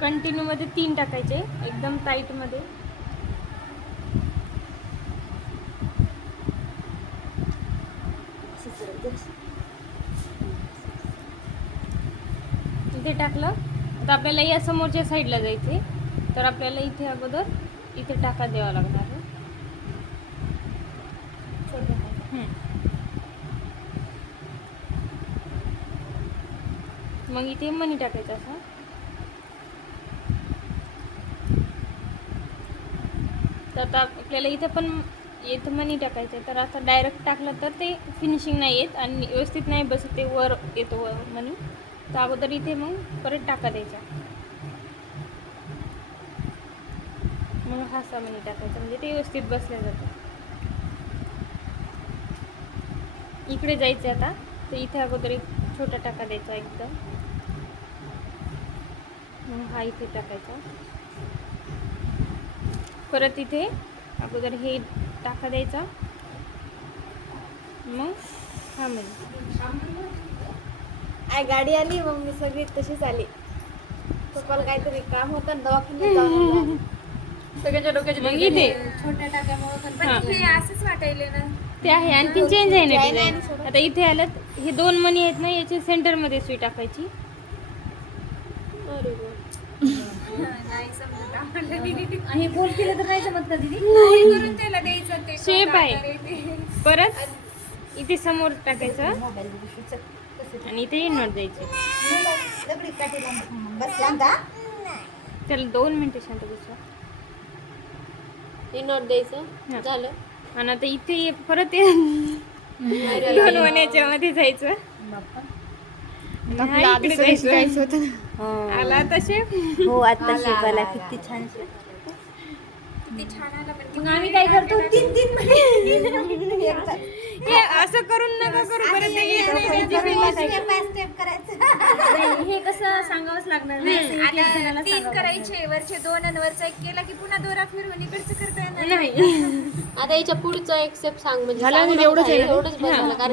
Continue मध्ये 3 टाकायचे एकदम टाईट मध्ये. इथे टाकलं तर आपल्याला या समोरच्या साईडला जायचे, तर आपल्याला इथे अगोदर इथे टाका द्यावा लागणार आहे. मग इथे मनी टाकायचं असं. तर आता आपल्याला इथे पण इथं मनी टाकायचं आहे, तर आता डायरेक्ट टाकलं तर ते फिनिशिंग नाही येत आणि व्यवस्थित नाही बसत, ते वर येतो मनी. तर अगोदर इथे मग परत टाका द्यायचा, मग हा असा मनी टाकायचा, म्हणजे ते व्यवस्थित बसल्या जातं. इकडे जायचं आता, तर इथे अगोदर एक छोटा टाका द्यायचा एकदम, मग हा इथे टाकायचा. परत इथे अगोदर हे टाका द्यायचा, मग हा मनी. आय गाडी आली, मग मी सगळी तशीच आली. पप्पाला काहीतरी काम होतं, दवाखान्यात जाऊन आली. सगळ्याच्या डोक्याच्या मग इथे छोट्या टाक्यामुळे पण हे असंच वाटायले ना. ते आहे, आणखीन चेंज आहे ना आहे डिझाईन. आणि सोबत. आता इथे आलं हे 2 मनी आहेत ना, याच्या सेंटरमध्ये सुई टाकायची. अरे नाही समजत आम्हाला. हे गोल केलं तर नाही जमत का दीदी? करून त्याला द्यायचं ते शेप कोणतं आहे. आकार ते. परत इथे समोर टाकायचं मोबाईल बघू शकतो. आणि इथे इनवर द्यायचे. दगडी काठीला बस लांदा. चल 2 मिनिटं शांत बसा. नोट द्यायचं हा. झालं. आणि आता इथे परत 2 मण्याच्या मध्ये जायचं. हा, इकडे जायचं. आला तसे. हो आता शेपाला किती छान शेप. किती छान आला पण मग आम्ही काय करतो 3-3 महिने हे असं करून नका करू, परत ते येत नाही त्याची करायचं. हे कसं सांगावंच लागणार नाही. आता 3 करायचे, वरचे 2 आणि वरचा 1 केला की पुन्हा दोरा फिरवून इकडचं करता येणार नाही. आता याच्या पुढचं एक स्टेप सांग, म्हणजे झालं, सांगू एवढंच नका, आहे ना? एवढंच बस झालं. कारण